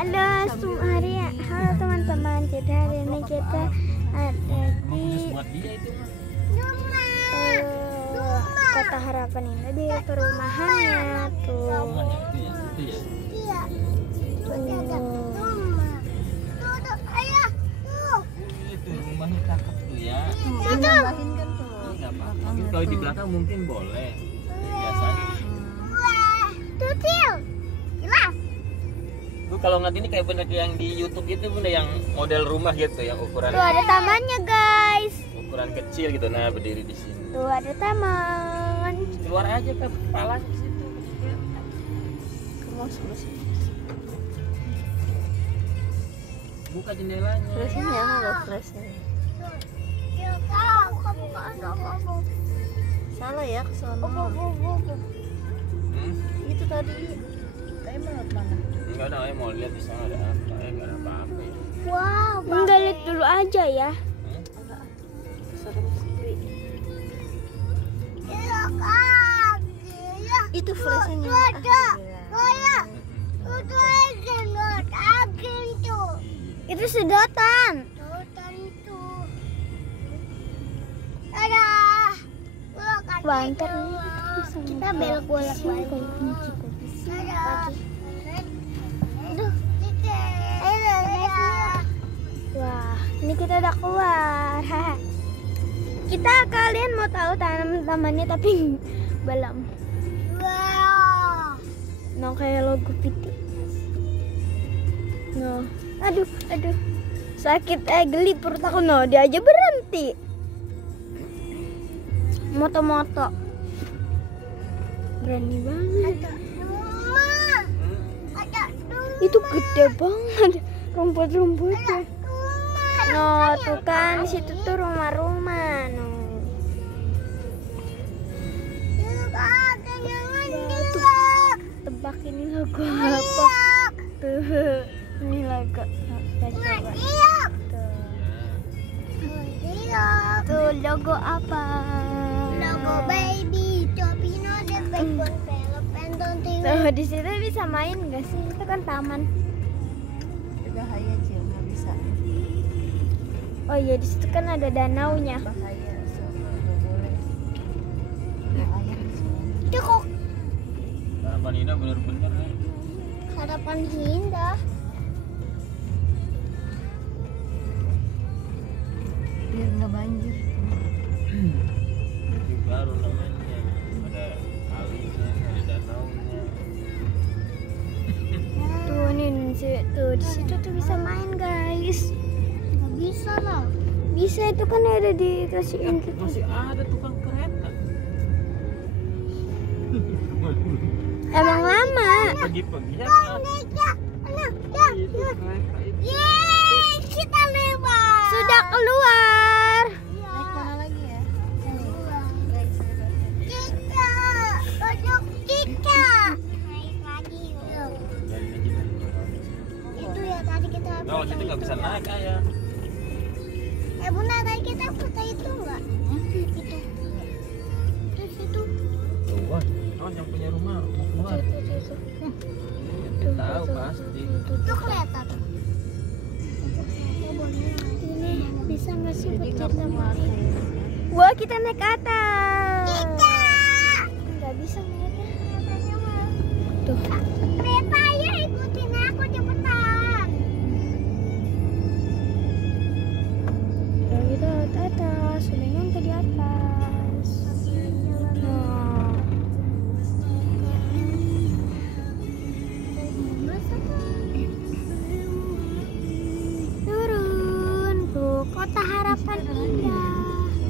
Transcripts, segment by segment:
Halo teman-teman, jadi hari ini kita ada di Kota Harapan ini, di perumahannya tuh. Rumahnya cakep tuh ya. Kalau di belakang mungkin boleh. Biasanya. Tuh kalau ngeliat ini kayak bener yang di YouTube itu bunda, yang model rumah gitu, yang ukuran. Tuh ada tamannya guys. Ukuran kecil gitu, nah berdiri di sini. Tuh ada taman. Keluar aja ke kepala di situ. Kamu suruh sini. Buka jendelanya. Flashnya halo flashnya. Salah ya ke sono. Itu tadi. Kayak mana? Enggak ada, mau lihat di sana ada apa? Enggak ada apa-apa. Ya. Wow, enggak lihat dulu aja ya. Itu flashnya. Itu sedotan. Banter nih. Kita belok lagi. Wah, ini kita udah keluar. Kalian mau tahu tamannya tapi belum. No kayak logo PT. No, aduh. Sakit geli perut aku, no. Dia aja berhenti. Moto-moto. Berani banget. Itu gede banget rumput-rumputnya. No, tuh kan di situ tuh rumah-rumah. No. Tuh, tebak ini logo apa? Tuh, ini logo. Tuh logo apa? Logo baby Topino dan backbone film pentontin. Tuh di situ bisa main nggak sih? Itu kan taman. Bahaya Cil, nggak bisa. Oh iya, di situ kan ada danaunya. Bahaya, nggak boleh. Air di sini. Itu kok Harapan Indah bener-bener ya. Harapan Indah. Biar nggak banjir. Itu baru namanya. Ada kalinya, ada danaunya. Tuh nih tuh di situ tuh bisa main guys. Nggak bisa lah. Bisa, itu kan ada dikasihin kita. Masih ada tukang kereta. Emang lama. Pagi-pagi ya kan. Itu kereta itu. Kita lewat. Sudah keluar. Naik mana lagi ya? Naik lagi. Dari kita. Itu ya tadi kita. Kalau situ nggak bisa naik ayah. Bunda, tadi kita foto itu enggak? Itu. Itu situ. Tuh, yang punya rumah mau keluar. Itu. Tahu pasti. Itu kereta tuh. Ini bisa nggak sih buat kita main? Wah, kita naik ke atas. Nggak bisa ngeliatnya. Tuh. Kereta ya, ikutin aku cepetan. Udah kita ke atas, udah nyampe di atas. Nah. Turun ke Kota Harapan Indah.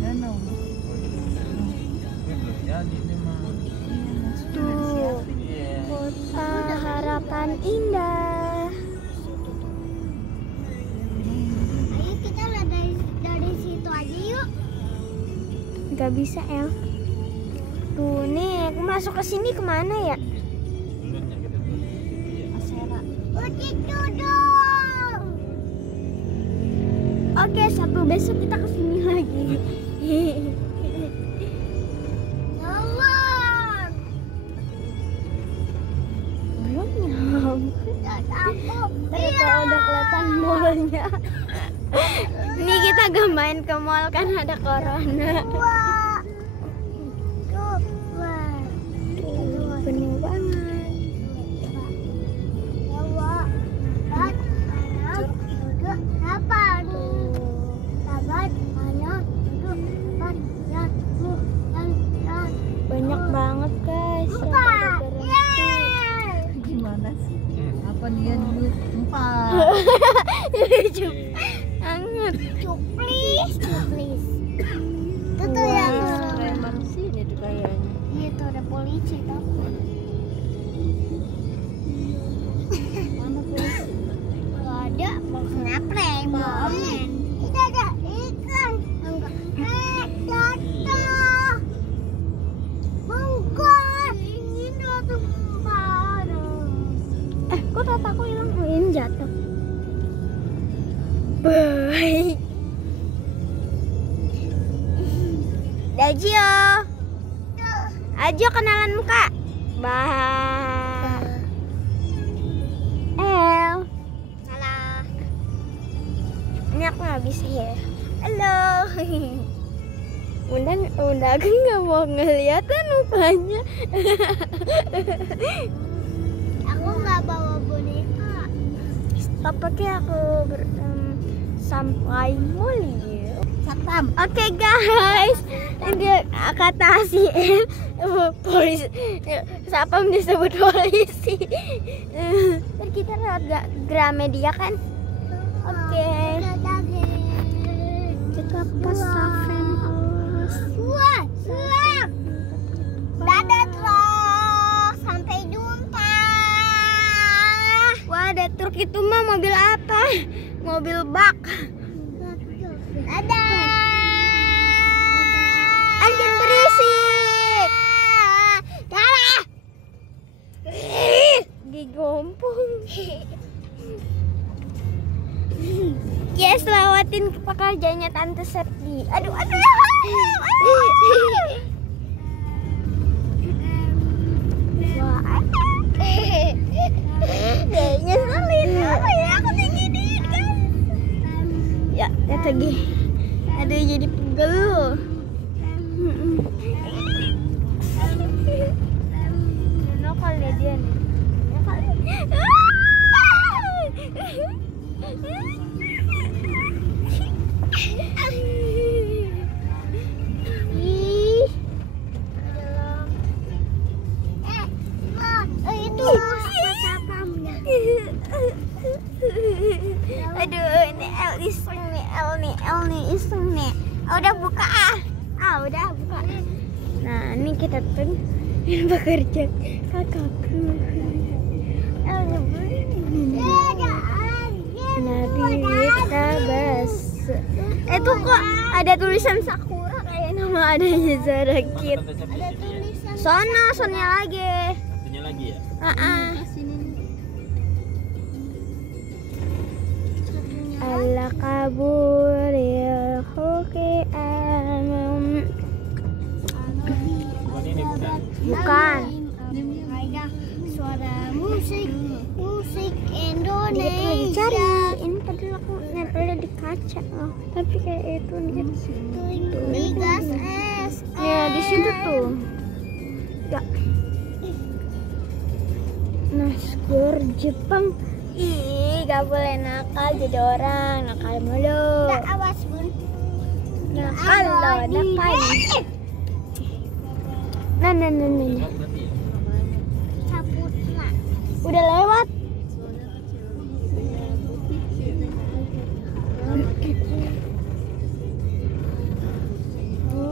Danau. Ini belum jadi nih mah. Tuh, Iya. Kota Harapan Indah. Ayo kita lihat dari situ aja yuk. Gak bisa El. Tuh nih, aku masuk ke sini kemana ya? Dulunya kita dulu di situ ya. Asera. Begitu dong. Oke, Sabtu besok kita kesini lagi. Jangan. Belum nyampe. Kalau udah kelihatan mallnya. Ini kita gak main ke mall kan ada corona. Penuh banget. Banyak banget guys. Gimana sih? Apa dia dulu? 4. Anget. Cuplis. Itu tuh Wah, yang preman sini tuh kayaknya. Iya tuh ada polisi tuh. Mana polisi? Gak ada, maksudnya preman. Tidak ada ikan. Enggak. Jatuh. Enggak. Ingin jatuh bareng. Kok tataku hilang? Ini jatuh. Baik. Dajio. Ajo kenalan muka. Bah. El. Halo. Ini aku nggak bisa ya. Halo. Bunda aku nggak mau ngeliatin mukanya. Aku nggak bawa boneka. Tapi aku sampai mulia. Satam. Oke guys, ini kata si polisi, Sapam disebut polisi. Ntar kita lewat Gramedia kan? Oke. Kita pas Savenhouse. Wah, selang. Dadah truk, sampai jumpa. Wah, ada truk itu mah mobil apa? Mobil bak. Dadah. Anjing berisik. Dadah. Digompong. Yes, lewatin pekerjaannya Tante Septi. Aduh. Wah, ngeselin. Apa ya? Aku tinggi dikit kan. Ya, lagi. Ada jadi pegel. Nakal ya dia nih. Aduh, ini L iseng nih. Udah buka udah buka. Nah, ini kita tuh bekerja kakakku. L-nya Nabita Bas. Itu kok ada tulisan Sakura kayak nama adanya Zara Kid. Ada tulisan. Sonya lagi. Satunya lagi ya? Ala kaburil hoki amam. Bukan ini bukan. Bukan. Suara musik Indonesia. Dia lagi cari. Ini padahal aku nempelnya di kaca. Tapi kayak itu nih. Digas es. Ya di situ tuh. Ya. Naskur Jepang. Ih, gak boleh nakal jadi orang. Nakal mulu. Nggak, awas bun. Nakal loh, nakal. Nah. Berarti ya? Saputra. Udah lewat.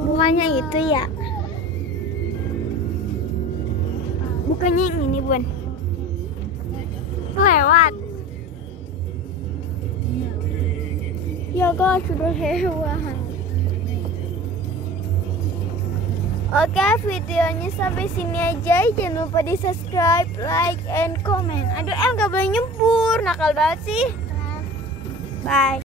Bukannya itu ya? Bukannya yang ini bun? Lewat. Ya guys, sudah lewat. Oke, videonya sampai sini aja. Jangan lupa di subscribe, like, and comment. Aduh, gak boleh nyebur. Nakal banget sih. Bye.